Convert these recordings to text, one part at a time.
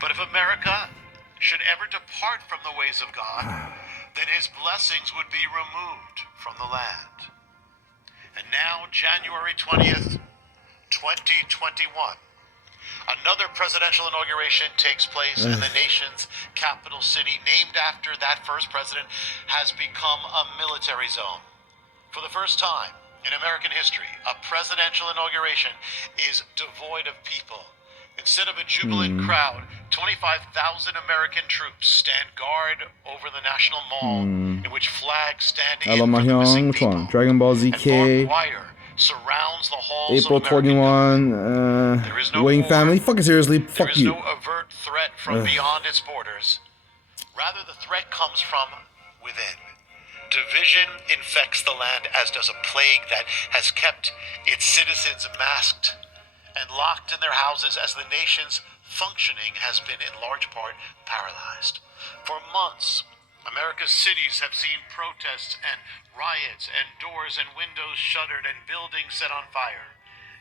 But if America should ever depart from the ways of God, then his blessings would be removed from the land. And now, January 20th, 2021, another presidential inauguration takes place, and the nation's capital city, named after that first president, has become a military zone. For the first time in American history, a presidential inauguration is devoid of people. Instead of a jubilant crowd, 25,000 American troops stand guard over the National Mall, in which flags stand in for the missing people. Dragon Ball Z And K. barbed wire surrounds the halls April of American 21. There is no Wayne war. family. Fucking seriously. There Fuck is you. no overt threat from beyond its borders. Rather, the threat comes from within. Division infects the land, as does a plague that has kept its citizens masked and locked in their houses, as the nation's functioning has been in large part paralyzed. For months, America's cities have seen protests and riots, and doors and windows shuttered and buildings set on fire.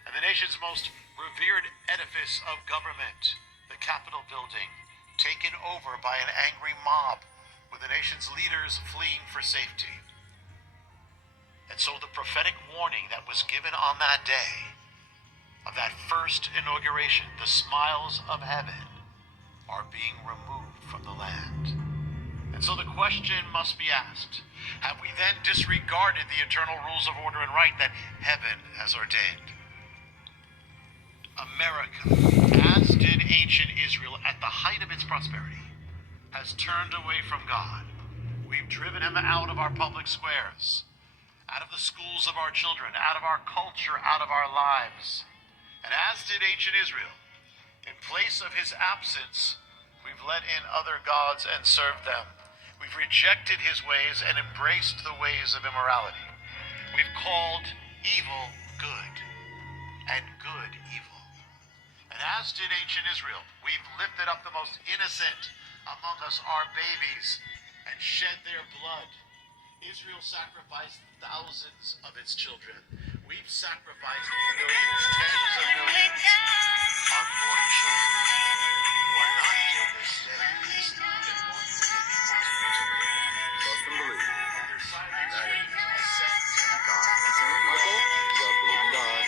And the nation's most revered edifice of government, the Capitol building, taken over by an angry mob, with the nation's leaders fleeing for safety. And so the prophetic warning that was given on that day, of that first inauguration, the smiles of heaven are being removed from the land. And so the question must be asked, have we then disregarded the eternal rules of order and right that heaven has ordained? America, as did ancient Israel at the height of its prosperity, has turned away from God. We've driven him out of our public squares, out of the schools of our children, out of our culture, out of our lives. And as did ancient Israel, in place of his absence, we've let in other gods and served them. We've rejected his ways and embraced the ways of immorality. We've called evil good and good evil. And as did ancient Israel, we've lifted up the most innocent among us, our babies, and shed their blood. Israel sacrificed thousands of its children. We've sacrificed millions, tens of millions, unborn children who are not here this day. This day that one will be possible to believe. Trust and believe. And their silent screams ascend to heaven. Michael, you gotta believe in God.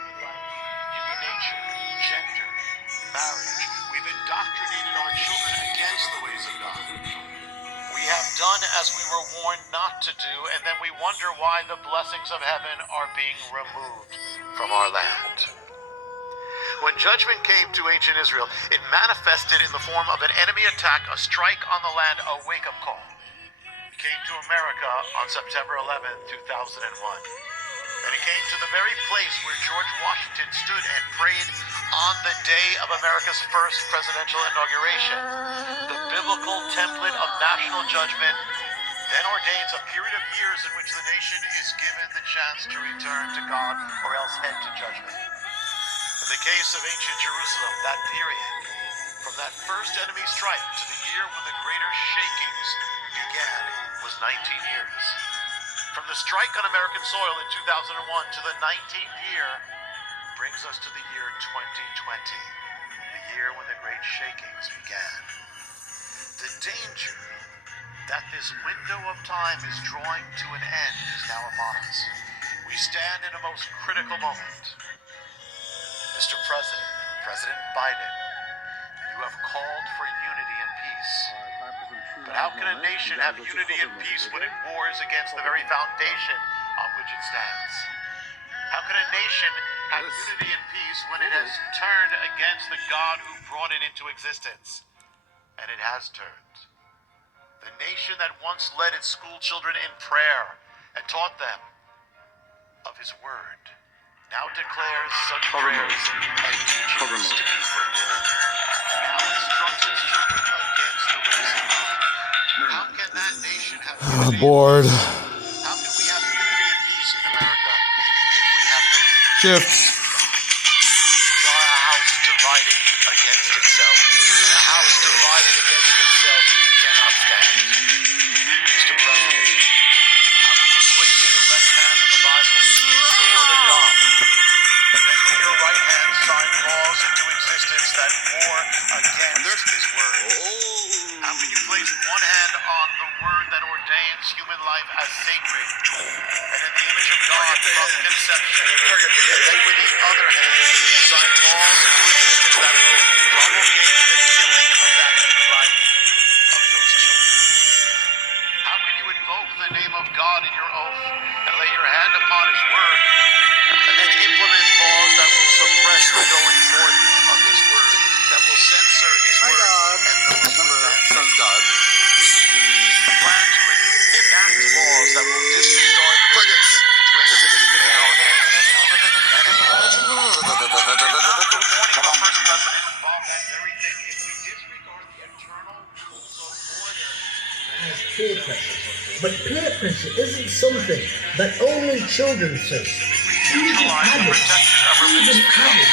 Human nature, gender, marriage. We've indoctrinated our children against the ways of God. We have done as we were warned not to do, and then we wonder why the blessings of heaven are being removed from our land. When judgment came to ancient Israel, it manifested in the form of an enemy attack, a strike on the land, a wake-up call. It came to America on September 11, 2001. And it came to the very place where George Washington stood and prayed on the day of America's first presidential inauguration. The biblical template of national judgment then ordains a period of years in which the nation is given the chance to return to God or else head to judgment. In the case of ancient Jerusalem, that period, from that first enemy strike to the year when the greater shakings began, was 19 years. From the strike on American soil in 2001 to the 19th year brings us to the year 2020, the year when the great shakings began. The danger that this window of time is drawing to an end is now upon us. We stand in a most critical moment. Mr. President, President Biden, you have called for unity and peace. But how can a nation have unity and peace when it wars against the very foundation on which it stands? How can a nation have unity and peace when it has turned against the God who brought it into existence? And it has turned. The nation that once led its school children in prayer and taught them of his word now declares such prayers and teachings to be forbidden. Now instructs its children against the ways of God. How can that nation have unity Bored. and peace? How can we have unity and peace in America if we have no unity? Shift. We are a house divided against itself, and a house divided against itself cannot stand. Mr. President, how can you place your left hand on the from conception. And they, with the other hand, sign laws into existence that will promulgate the killing of that new life of those children. How can you invoke the name of God in your oath and lay your hand upon His word and then implement laws that will suppress the going forth of His word, that will censor His Hi, word God. and those who Remember, advance son's it? God. Plan to enact laws that will disregard the distinction between male and female. And in the warning of the first president involved that very thing. If we disregard the eternal rules of order, As peer pressure. But peer pressure isn't something that only children face. neutralize the protection of religious freedom.